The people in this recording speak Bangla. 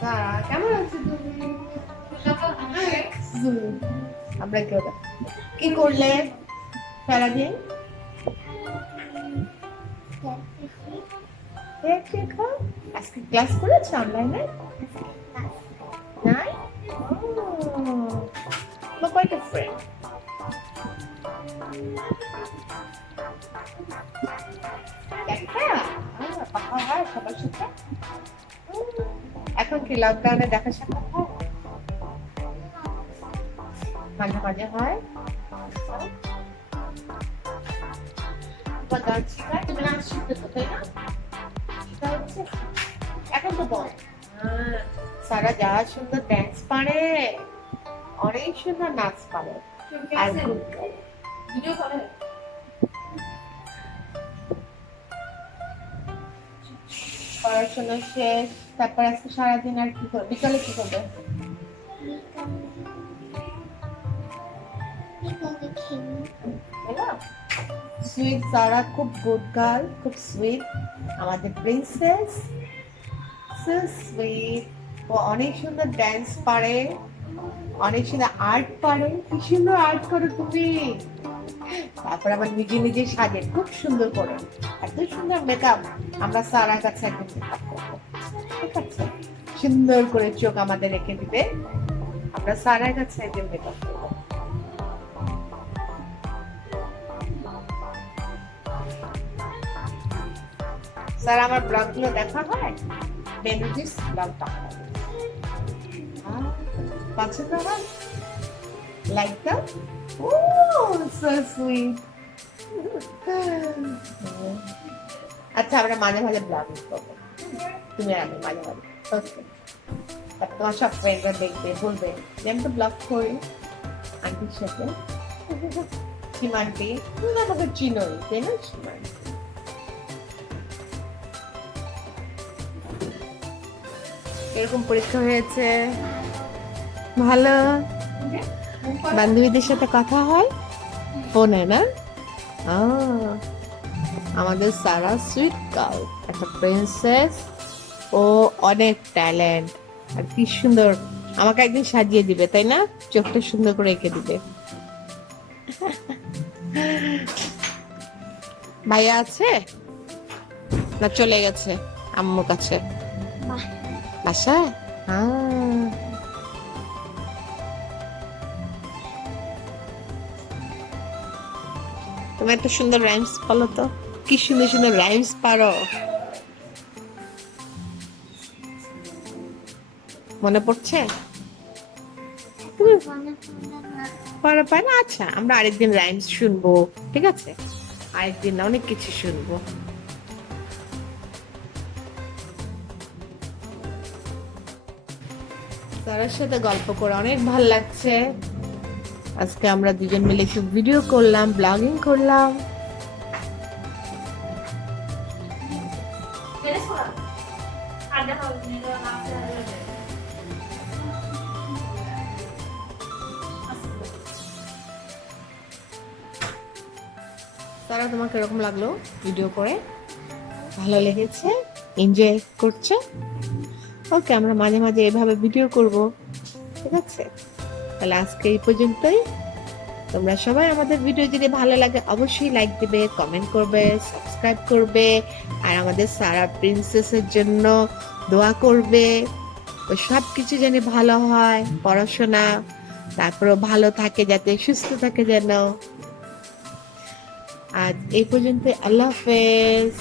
সারা কেমন আছো তুমি? আমরা কেউ না। কি করলে সারাদিন? আজকে ক্লাস করেছো অনলাইনে? নাই? তোমার কয়টা ফ্রেন্ড? একটা? কথা হয় সবার সাথে? এখন কি লকডাউনে দেখা সাক্ষাৎ হয়? মাঝে মাঝে হয়। তোমার ডান্স শেখায়? তুমি নাচ শিখতেছো তাই না? সেটা হচ্ছে এখন তো বল। সারা যা সুন্দর ড্যান্স পারে, অনেক সুন্দর নাচ পারে। আর ভিডিও করে পড়াশোনা শেষ, তারপর আজকে সারাদিন আর কি করবে? বিকালে কি করবে? সুইট সারা খুব গুড গার্ল, খুব সুইট, আমাদের প্রিন্সেস, সো সুইট। ও অনেক সুন্দর ড্যান্স পারে, অনেক সুন্দর আর্ট পারে। কি সুন্দর আর্ট করো তুমি। তারপর আবার নিজে নিজে সাজে খুব সুন্দর করে, এত সুন্দর মেকআপ। আমরা সারার কাছে একদম মেকআপ করবো, ঠিক আছে? সুন্দর করে চোখ আমাদের রেখে দিবে, আমরা সারার কাছে একদম মেকআপ করবো। স্যার আমার ব্লগ গুলো দেখা হয়, বেনাজির ব্লগ দেখা হয়। পছন্দ হয়? লাইক দাও। ও সো সুইট। আচ্ছা আমরা মাঝে মাঝে ব্লগিং করবো, তুমি আর আমি মাঝে মাঝে। ওকে, তোমার সব ফ্রেন্ডরা দেখবে, বলবে যে আমি তো ব্লগ করি আন্টির সাথে। সীমান্তি তুমি আমাকে চিনোই তাই না? সীমান্তি এরকম পরীক্ষা হয়েছে ভালো। বান্ধবীদের সাথে কথা হয় ফোনে না? আমাদের সারা সুইট গার্ল, একটা প্রিন্সেস, ও অনেক ট্যালেন্ট। আর কি সুন্দর আমাকে একদিন সাজিয়ে দিবে তাই না? চোখটা সুন্দর করে এঁকে দিবে। ভাইয়া আছে না চলে গেছে আম্মুর কাছে? বাসায়? তুমি এত সুন্দর রাইমস বলো তো, কি সুন্দর সুন্দর রাইমস পারো। মনে পড়ছে? পারো পায় না? আচ্ছা আমরা আরেকদিন রাইমস শুনবো, ঠিক আছে? আরেকদিন অনেক কিছু শুনবো। তার সাথে গল্প করে অনেক ভালো লাগছে। আজকে আমরা দুজন মিলে একটু ভিডিও করলাম, ব্লগিং করলাম। তারা তোমাকে এরকম লাগলো ভিডিও করে? ভালো লেগেছে? এনজয় করছো? ওকে, আমরা মাঝে মাঝে এভাবে ভিডিও করব, ঠিক আছে? তাহলে আজকে এই পর্যন্তই। তোমরা সবাই আমাদের ভিডিও যদি ভালো লাগে অবশ্যই লাইক দিবে, কমেন্ট করবে, সাবস্ক্রাইব করবে, আর আমাদের সারা প্রিন্সেসের জন্য দোয়া করবে। ও সব কিছু যেন ভালো হয়, পড়াশোনা, তারপরে ভালো থাকে, যাতে সুস্থ থাকে যেন। আজ এই পর্যন্ত, আল্লাহ হাফেজ।